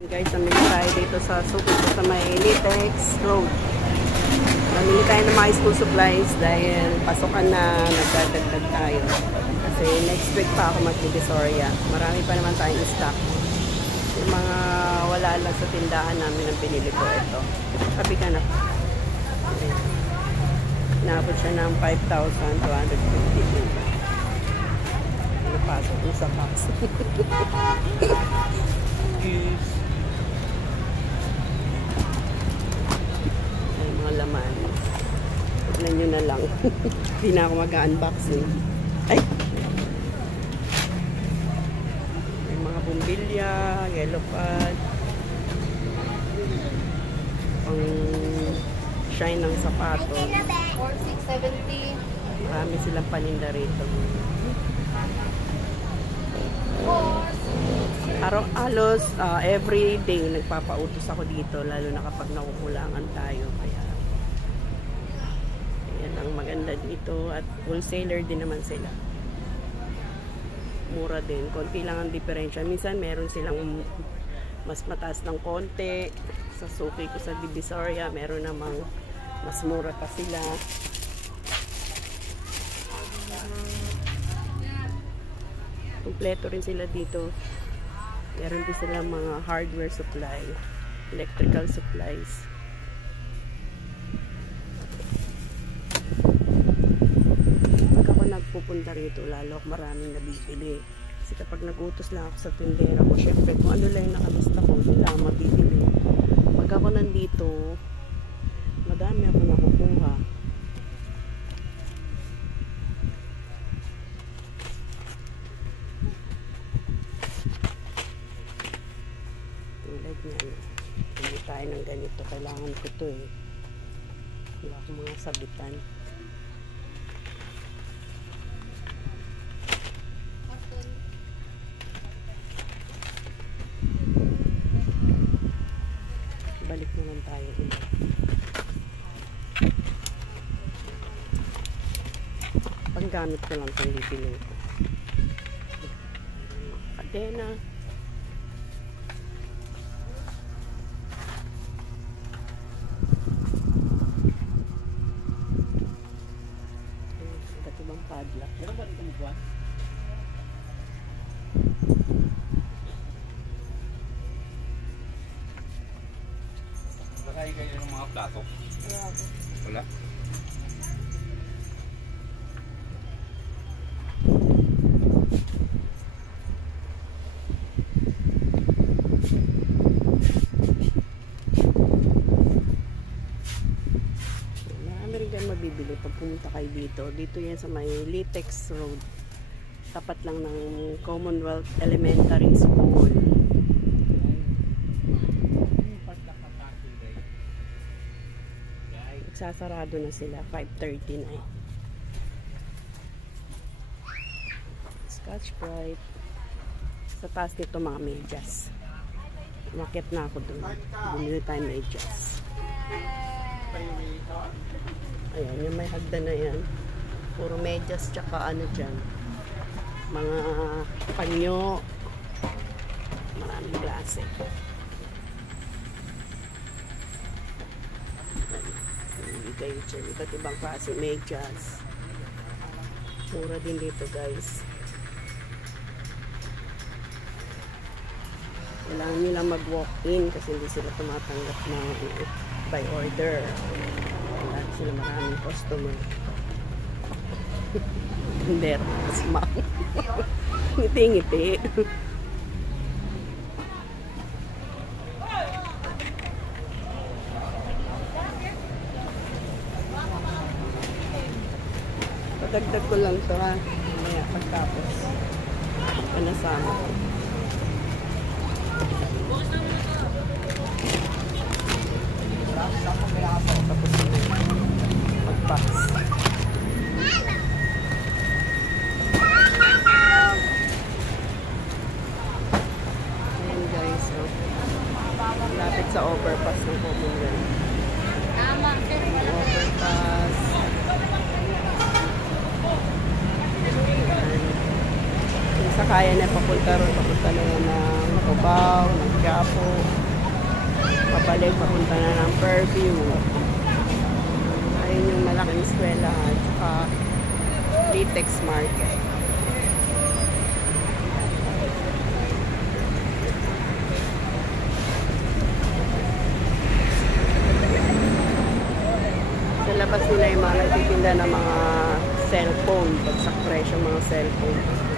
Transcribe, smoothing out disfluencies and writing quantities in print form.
Guys, namili tayo dito sa suki ko sa may Litex Road. Namili tayo ng mga school supplies dahil pasukan na, nagdadagdag tayo. Kasi next week pa ako mag-Divisoria. Marami pa naman tayong stock. Yung mga wala lang sa tindahan namin ang pinili ko ito. Sabi ka na. Naabot siya ng 5,250. Napasok mo sa box. Yes. Laman. Tignan nyo na lang. Hindi na ako mag-unboxing. Ay! May mga bumbilya, yellow pad, pang shine ng sapato. 4,670. Marami silang paninda rito. Halos every day nagpapautos ako dito, lalo na kapag nakukulangan tayo. Kaya ang maganda dito at wholesaler din naman sila. Mura din. Konti lang ang diferensya. Minsan meron silang mas mataas ng konti. Sa suki ko sa Divisoria, meron namang mas mura pa sila. Kompleto rin sila dito. Meron din sila mga hardware supply, electrical supplies. Pupunta rito, lalo ako maraming nabibili. Kasi kapag nag-utos lang ako sa tindera ko, syempre kung ano lang yung nakalista ko, nila ang mabibili. Pag ako nandito, madami ako nakukuha. Tulad niyan, hindi tayo ng ganito. Kailangan ko to eh. Wala akong mga sabitan. Balik naman tayo ulit. Panggamit ko lang itong bibili ko. Kadena. Ito bang padlock? Meron ba dito magbuwan? Nakakain kayo ng mga plato? Wala? Marami rin dyan mabibili pag pumunta kayo dito. Dito yan sa may Litex Road. Tapat lang ng Commonwealth Elementary School. Sasarado na sila 5:30 na. Scotch Brite. Sa taas nito mga medyas. Umakyat na ako dun. Bumili tayo medyas. Ayan, yung may hagdan na yan. Puro medyas tsaka ano dyan. Mga panyo. Maraming klase. Kayo dyan, iba't ibang klase medyas. Mura din dito guys. Kailangan nyo lang mag-walk-in kasi hindi sila tumatanggap ng by order. Wala sila maraming customer. Tindero, kasma. Ngiti-ngiti. Dagdag ko lang ito ha. Mamaya pagtapos. Panasama ko. Tapos pag-box. Ayan guys. So, lapit sa overpass ng Commonwealth. Overpass. Sakaya na papunta ron. Papunta na ng Cubao, ng Quiapo. Pabalik, papunta na ng Fairview. Ayun yung malaking eskwela at saka Litex Market. Sa labas nila yung mga nagtitinda ng mga cellphone, bagsak presyo mga cellphone.